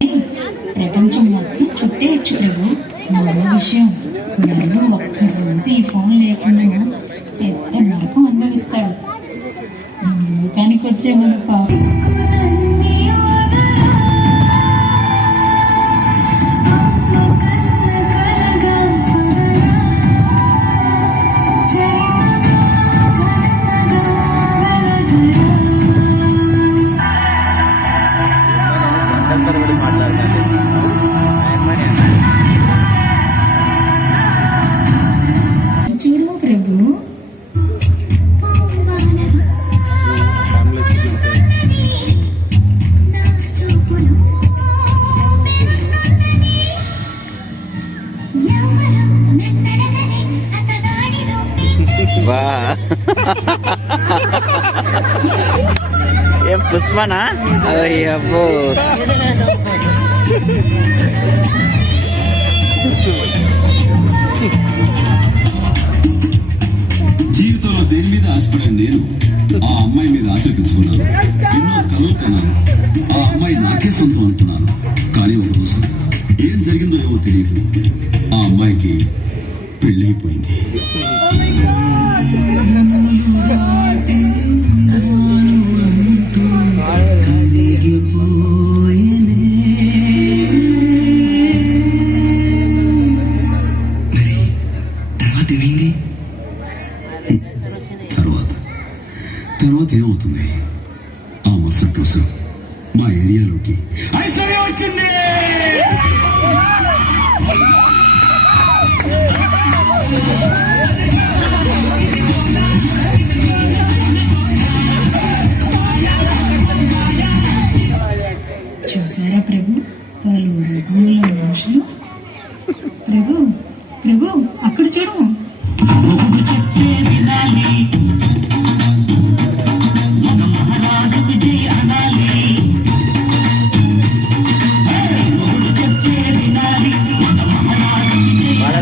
ప్రపంచం మొత్తం చుట్టేయచ్చు ప్రభు. మరో విషయం నన్ను ఒక్క రోజు ఈ ఫోన్ లేకుండా పెద్ద నరకం అనుభవిస్తాడు లోకానికి వచ్చే మన అయ్యబ్బో జీవితంలో దేని మీద ఆశపడాను నేను? ఆ అమ్మాయి మీద ఆశ పెంచుకున్నాను. ఎన్నో కలలు కన్నాను. ఐశ్వర్యం వచ్చింది. చూసారా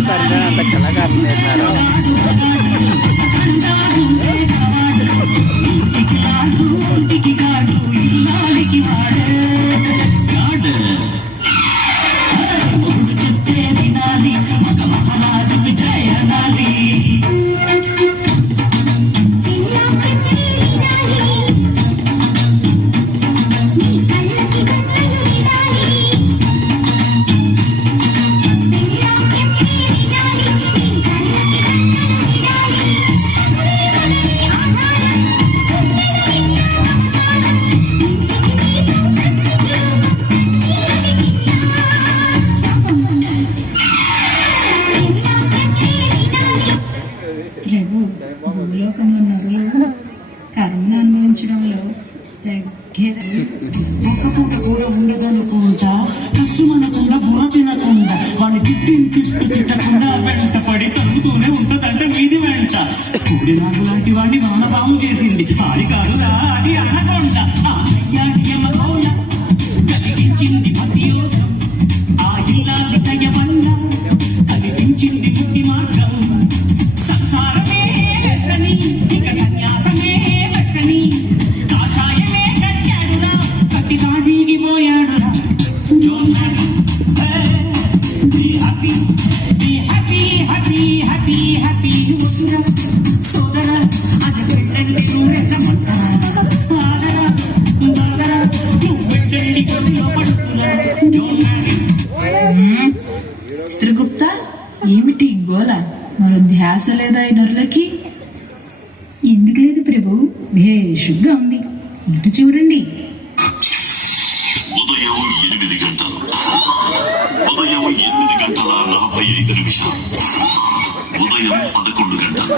మరోసారి అంత కళాకారులు నేర్చారు ఏమిటి గోల? మరో ధ్యాస లేదా ఈ నరులకి ఎందుకు లేదు ప్రభు? భేషుగ్గా ఉంది. ఇటు చూడండి. ఉదయం ఎనిమిది గంటలు. ఉదయం ఎనిమిది గంటల నలభై ఐదు నిమిషాలు. ఉదయం పదకొండు గంటలు.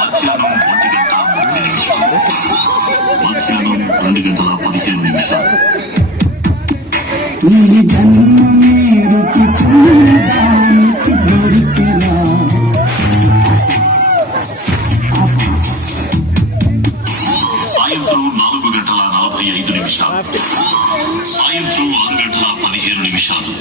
మధ్యాహ్నం ఒంటి గంట ముప్పై నిమిషాలు. మధ్యాహ్నం రెండు గంటల పదిహేను నిమిషాలు. సాయంత్రం ఆరు గంటల పదిహేను నిమిషాలు.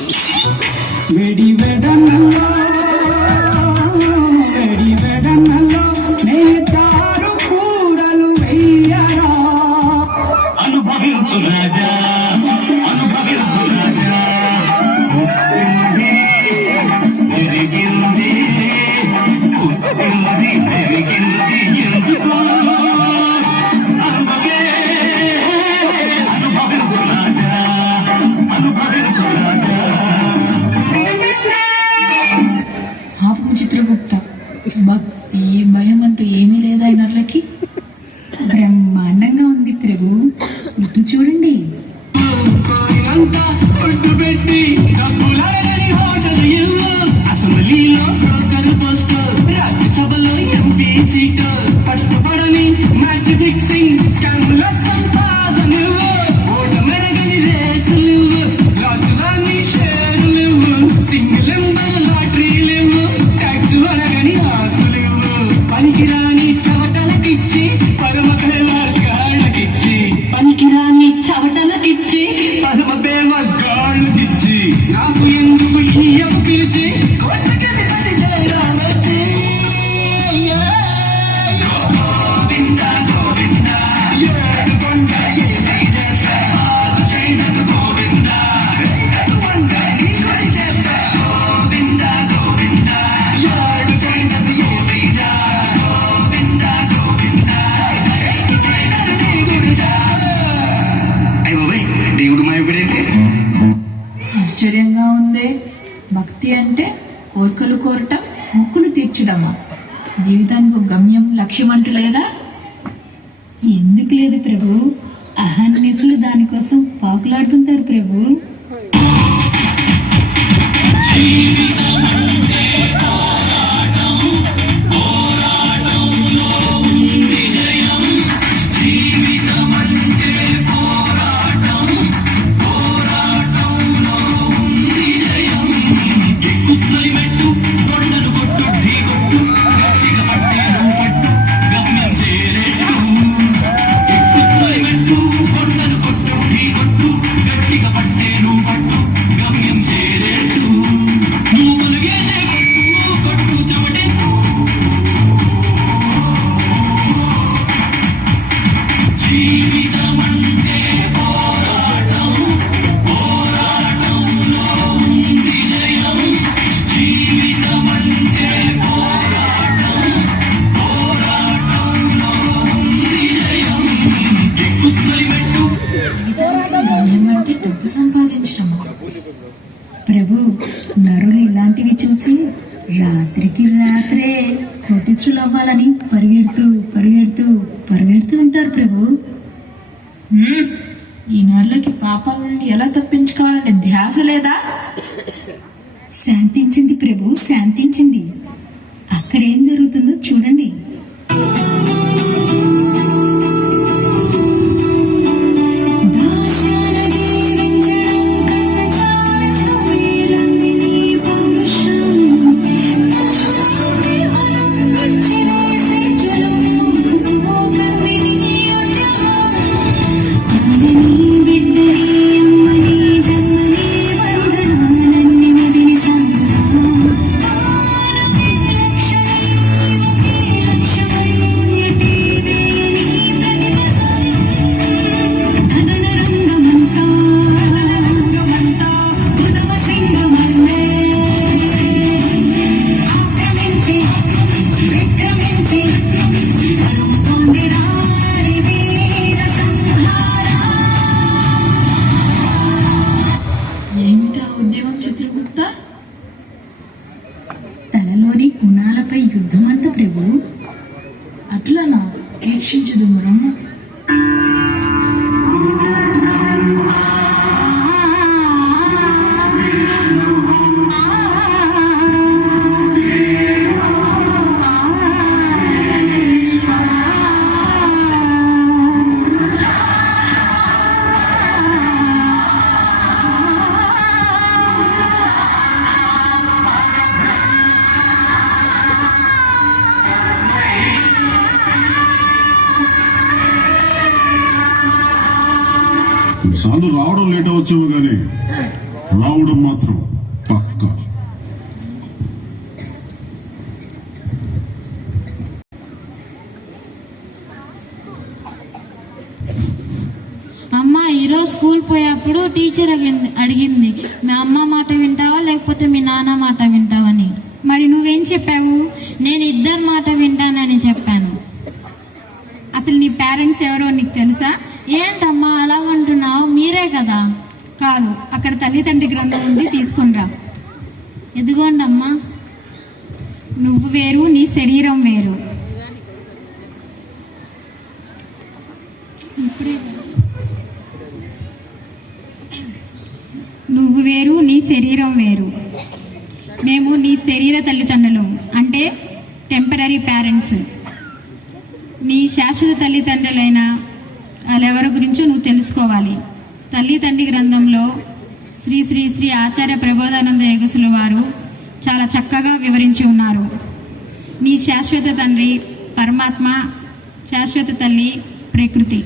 కోరికలు కోరటం ముక్కును తీర్చడమా? జీవితానికి ఒక గమ్యం లక్ష్యం అంటూ లేదా? ఎందుకు లేదు ప్రభు? అహర్నిసులు దానికోసం పాకులాడుతుంటారు ప్రభు. మినిస్టర్లు అవ్వాలని స్కూల్ పోయేప్పుడు టీచర్ అడిగింది మీ అమ్మ మాట వింటావా? లేకపోతే మీ నాన్న మాట వింటావని? మరి నువ్వేం చెప్పావు? నేను ఇద్దరు మాట వింటానని చెప్పాను. అసలు నీ పేరెంట్స్ ఎవరో నీకు తెలుసా? ఏంటమ్మా అలా అంటున్నావు? మీరే కదా. కాదు అక్కడ తల్లిదండ్రి గ్రంథం ఉంది తీసుకునిరా ఎదుగోండమ్మా నువ్వు వేరు నీ శరీరం వేరు. నువ్వు వేరు నీ శరీరం వేరు. మేము నీ శరీర తల్లిదండ్రులు. అంటే టెంపరీ పేరెంట్స్ నీ శాశ్వత తల్లిదండ్రులైన వాళ్ళెవరి గురించో నువ్వు తెలుసుకోవాలి. తల్లి తండ్రి గ్రంథంలో శ్రీ శ్రీ శ్రీ ఆచార్య ప్రబోధానంద యోగసుల వారు చాలా చక్కగా వివరించి ఉన్నారు. నీ శాశ్వత తండ్రి పరమాత్మ శాశ్వత తల్లి ప్రకృతి.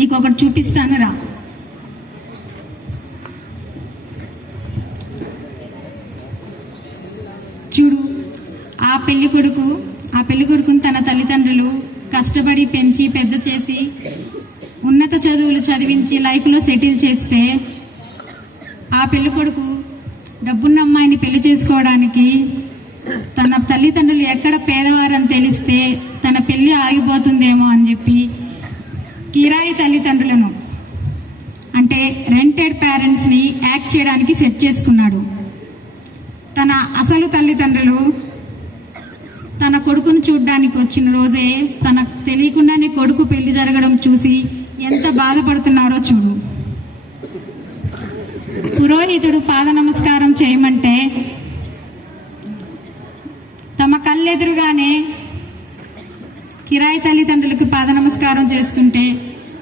నీకు ఒకటి చూపిస్తాను రా. చూడు ఆ పెళ్ళి కొడుకు ఆ పెళ్ళి కొడుకుని తన తల్లిదండ్రులు కష్టపడి పెంచి పెద్ద చేసి ఉన్నత చదువులు చదివించి లైఫ్లో సెటిల్ చేస్తే ఆ పెళ్ళి కొడుకు డబ్బున్న అమ్మాయిని పెళ్ళి చేసుకోవడానికి తన తల్లిదండ్రులు ఎక్కడ పేదవారని తెలిస్తే తన పెళ్ళి ఆగిపోతుందేమో అని చెప్పి కిరాయి తల్లిదండ్రులను అంటే రెంటెడ్ పేరెంట్స్ని యాక్ట్ చేయడానికి సెట్ చేసుకున్నాడు. తన అసలు తల్లిదండ్రులు తన కొడుకును చూడ్డానికి వచ్చిన రోజే తనకు తెలియకుండానే కొడుకు పెళ్ళి జరగడం చూసి ఎంత బాధపడుతున్నారో చూడు. పురోహితుడు పాద నమస్కారం చేయమంటే తమ కళ్ళెదురుగానే కిరాయి తల్లిదండ్రులకు పాద నమస్కారం చేస్తుంటే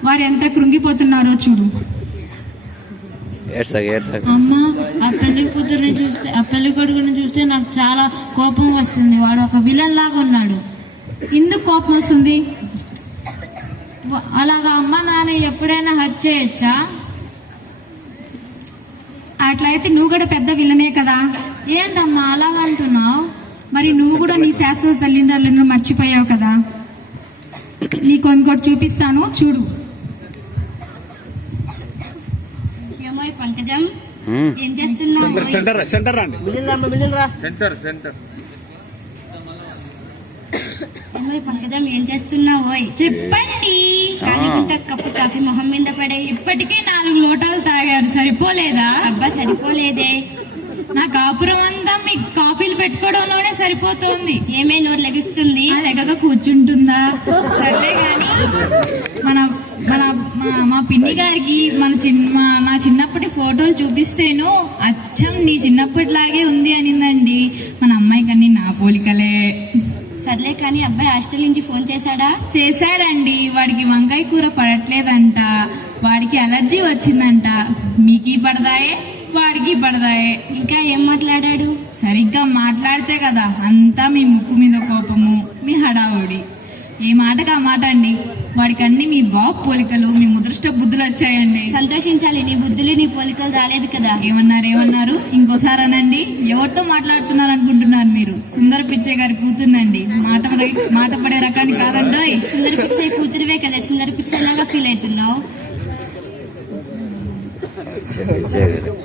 వారు ఎంత కృంగిపోతున్నారో చూడు. అమ్మ ఆ పెళ్ళి కూతుర్ని చూస్తే ఆ పెళ్ళి కొడుకుని చూస్తే నాకు చాలా కోపం వస్తుంది. వాడు ఒక విలన్ లాగా ఉన్నాడు. ఎందుకు కోపం వస్తుంది? అలాగా అమ్మ నాన్న ఎప్పుడైనా హత్య చేయొచ్చా? అట్లయితే నువ్వు కూడా పెద్ద విలనే కదా. ఏంటమ్మా అలాగ అంటున్నావు? మరి నువ్వు కూడా నీ శాశ్వత తల్లిదండ్రులను మర్చిపోయావు కదా. నీకు ఇంకోటి చూపిస్తాను చూడు. ఏమో పంకజం. ఏం చేస్తున్నావు? సెంటర్ సెంటర్ రండి సెంటర్ సెంటర్ ఏమో ఈ పంకజం ఏం చేస్తున్నావు? చెప్పండి. కప్పు కాఫీ మొహం మీద పడే ఇప్పటికే నాలుగు లోటాలు తాగారు సరిపోలేదా? అబ్బా సరిపోలేదే. నా కాపురం అంతా మీ కాఫీలు పెట్టుకోవడంలోనే సరిపోతోంది. ఏమే నోరు లెగిస్తుంది? ఆ లెగగా కూర్చుంటుందా? సర్లే గాని మన మన మా- మా పిన్ని గారికి మన చిన్న నా చిన్నప్పటి ఫోటోలు చూపిస్తేను అచ్చం నీ చిన్నప్పటిలాగే ఉంది అనిందండి. మన అమ్మాయికి అన్ని నా పోలికలే. సర్లే కానీ అబ్బాయి హాస్టల్ నుంచి ఫోన్ చేశాడా? చేశాడండి. వాడికి వంకాయ కూర పడట్లేదంట. వాడికి అలర్జీ వచ్చిందంట. మీకి పడదాయే? వాడికి పడదాయే ఇంకా ఏం మాట్లాడాడు? సరిగ్గా మాట్లాడితే కదా అంతా మీ ముక్కు మీద కోపము మీ హడావుడి. ఏ మాటకు ఆ మాట అండి? వాడికి అన్ని మీ బాబు పోలికలు మీ ముదృష్ట బుద్ధులు వచ్చాయండి. సంతోషించాలి నీ బుద్ధులు నీ పోలికలు రాలేదు కదా. ఏమన్నారు ఏమన్నారు? ఇంకోసారి అనండి ఎవరితో మాట్లాడుతున్నారు అనుకుంటున్నారు మీరు? సుందర పిచ్చే గారి కూతుర్నండి. మాట మాట పడే రకాన్ని కాదండోయ్. సుందర పిచ్చయ్య కూతురువే కదా సుందర పిచ్చలాగా ఫీల్ అవుతున్నావు?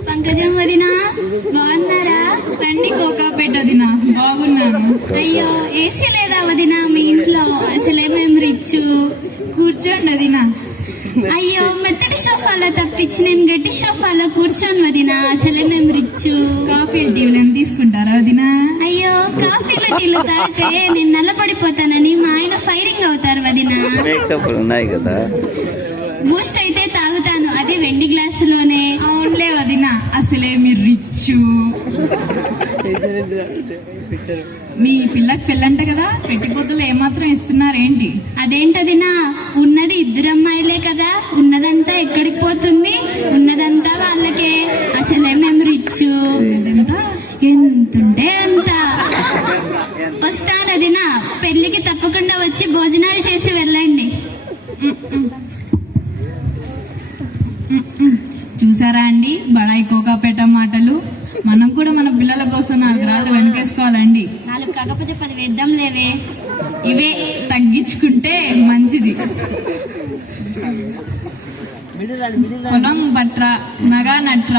పంకజం వదినా బాగున్నారా? రండి కోకా పెట్టదినా బాగున్నాను. అయ్యో ఏసీ లేదా వదినా మీ ఇంట్లో? అసలే మేము రిచ్ కూర్చోండి అదినా అయ్యో మెత్తటి సోఫాలో తప్పించి నేను గట్టి సోఫాలో కూర్చొని వదినా. అసలే మేము రిచ్ కాఫీ టీవీలను తీసుకుంటారా వదినా? అయ్యో కాఫీలు టీలు తాగితే నేను నల్లబడిపోతానని మా ఆయన ఫైరింగ్ అవుతారు వదినా. ఉన్నాయి కదా. బూస్ట్ అయితే అది వెండి గ్లాసులోనే. అవునులే వదినా. అసలే మీరు రిచ్. మీ పిల్లకి పెళ్ళంట కదా? పెట్టిపోతలు ఏమాత్రం ఇస్తున్నారేంటి? అదేంటదినా ఉన్నది ఇద్దరు అమ్మాయిలే కదా. ఉన్నదంతా ఎక్కడికి పోతుంది? ఉన్నదంతా వాళ్ళకే. అసలే మేము రిచ్. ఎంతుంటే అంత. వస్తానదినా పెళ్ళికి తప్పకుండా వచ్చి భోజనాలు చేసి వెళ్ళండి. చూసారా అండి? బడాయి కోకాపేట మాటలు. మనం కూడా మన పిల్లల కోసం నాలుగు రాళ్ళు వెనకేసుకోవాలండి. నాలుగు కాకపోతే పది వేద్దాం లేవే. ఇవే తగ్గించుకుంటే మంచిది. పొలం పట్ర నగా నట్ర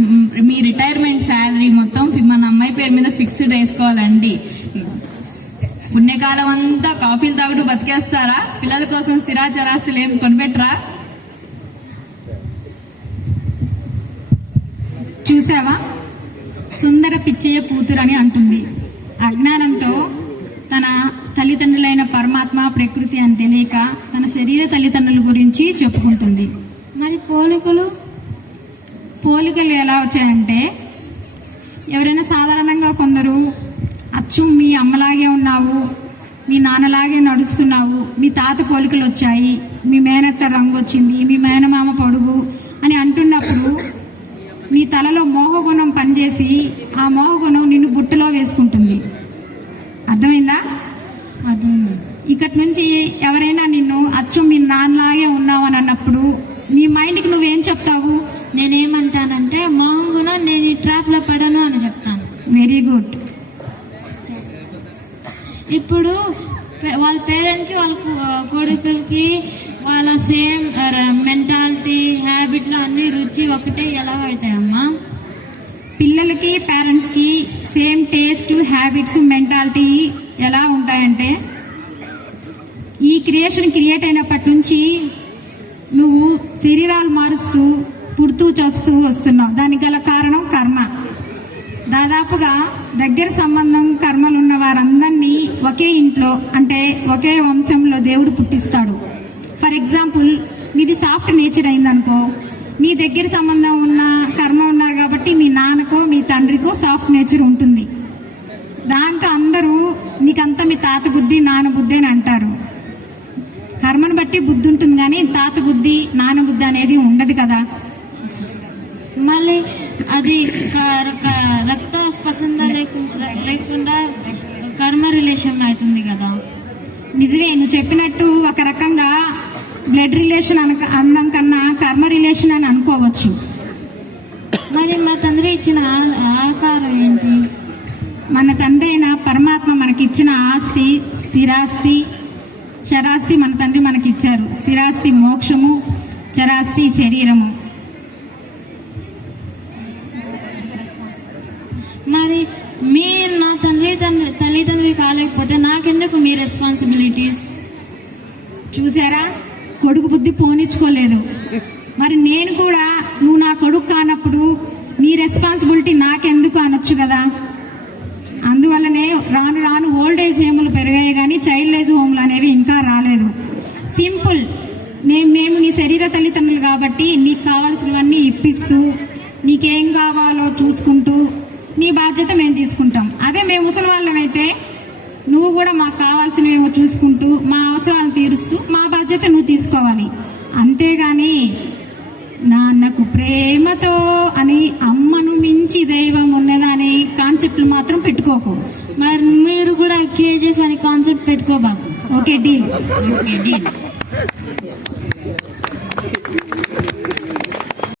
మ్, రిటైర్మెంట్ శాలరీ మొత్తం మన అమ్మాయి పేరు మీద ఫిక్స్డ్ వేసుకోవాలండి. పుణ్యకాలం అంతా కాఫీలు తాగుతూ బతికేస్తారా? పిల్లల కోసం స్థిరాచరాస్తులు ఏం కొనిపెట్టరా? చూసావా? సుందర పిచ్చయ్య కూతురు అని అంటుంది. అజ్ఞానంతో తన తల్లిదండ్రులైన పరమాత్మ ప్రకృతి అని తెలియక తన శరీర శరీర తల్లిదండ్రుల గురించి చెప్పుకుంటుంది. మరి పోలికలు? పోలికలు ఎలా వచ్చాయంటే ఎవరైనా సాధారణంగా కొందరు అచ్చు మీ అమ్మలాగే ఉన్నావు మీ నాన్నలాగే నడుస్తున్నావు మీ తాత పోలికలు వచ్చాయి మీ మేనత్త రంగు వచ్చింది మీ మేనమామ పొడుగు అని అంటున్నప్పుడు నీ తలలో మోహగుణం పనిచేసి ఆ మోహగుణం నిన్ను బుట్టలో వేసుకుంటుంది. అర్థమైందా? అదుంది ఇక్కడి నుంచి ఎవరైనా నిన్ను అచ్చు మీ నాన్నలాగే ఉన్నావు అని అన్నప్పుడు నీ మైండ్కి నువ్వేం చెప్తావు నేనేమంటానంటే మోహం కూడా నేను ఈ ట్రాప్లో పడను అని చెప్తాను వెరీ గుడ్ ఇప్పుడు పే- వాళ్ళ పేరెంట్కి వాళ్ళ కు- కొడుకులకి వాళ్ళ సేమ్ మెంటాలిటీ హ్యాబిట్లు అన్ని రుచి ఒకటే ఎలాగైతాయమ్మా? పిల్లలకి పేరెంట్స్కి సేమ్ టేస్ట్ హ్యాబిట్స్ మెంటాలిటీ ఎలా ఉంటాయంటే ఈ క్రియేషన్ క్రియేట్ అయినప్పటి నుంచి నువ్వు శరీరాలు మారుస్తూ పుడుతూ చేస్తూ వస్తున్నావు. దానికి గల కారణం కర్మ. దాదాపుగా దగ్గర సంబంధం కర్మలు ఉన్న వారందరినీ ఒకే ఇంట్లో అంటే ఒకే వంశంలో దేవుడు పుట్టిస్తాడు. ఎగ్జాంపుల్ మీది సాఫ్ట్ నేచర్ అయిందనుకో మీ దగ్గర సంబంధం ఉన్న కర్మ ఉన్నారు కాబట్టి మీ నాన్నకో మీ తండ్రికో సాఫ్ట్ నేచర్ ఉంటుంది. దాంతో అందరూ నీకంతా మీ తాత బుద్ధి నాన్న బుద్ధి అని అంటారు. కర్మను బట్టి బుద్ధి ఉంటుంది కానీ తాత బుద్ధి నాన్న బుద్ధి అనేది ఉండదు కదా. మళ్ళీ అది రక్త పసంద లేకుండా లేకుండా కర్మ రిలేషన్ అవుతుంది కదా. నిజమే నువ్వు చెప్పినట్టు ఒక రకంగా బ్లడ్ రిలేషన్ అనక అన్నం కన్నా కర్మ రిలేషన్ అని అనుకోవచ్చు. మరి మా తండ్రి ఇచ్చిన ఆకారం ఏంటి? మన తండ్రి అయిన పరమాత్మ మనకిచ్చిన ఆస్తి స్థిరాస్తి చరాస్తి మన తండ్రి మనకిచ్చారు. స్థిరాస్తి మోక్షము చరాస్తి శరీరము. మరి మీరు నా తండ్రి తండ్రి తల్లిదండ్రి కాలేకపోతే నాకెందుకు మీ రెస్పాన్సిబిలిటీస్ చూసారా? కొడుకు బుద్ధి పోనిచ్చుకోలేదు. మరి నేను కూడా నువ్వు నా కొడుకు కానప్పుడు నీ రెస్పాన్సిబిలిటీ నాకెందుకు అనొచ్చు కదా? అందువల్లనే రాను రాను ఓల్డ్ ఏజ్ హోములు పెరిగాయి కానీ చైల్డ్ ఏజ్ హోములు అనేవి ఇంకా రాలేదు. సింపుల్ నేను మేము నీ శరీర తల్లిదండ్రులు కాబట్టి నీకు కావాల్సినవన్నీ ఇప్పిస్తూ నీకేం కావాలో చూసుకుంటూ నీ బాధ్యత మేము తీసుకుంటాం. అదే మేము ముసలి వాళ్ళమైతే నువ్వు కూడా మాకు కావాల్సినవేమో చూసుకుంటూ మా అవసరాలను తీరుస్తూ మా బాధ్యత నువ్వు తీసుకోవాలి. అంతేగాని నాన్నకు ప్రేమతో అని అమ్మను మించి దైవం ఉన్నదని కాన్సెప్ట్లు మాత్రం పెట్టుకోకు. మరి మీరు కూడా కేజీఎఫ్ అని concept పెట్టుకోబాకు. Okay deal. Okay deal.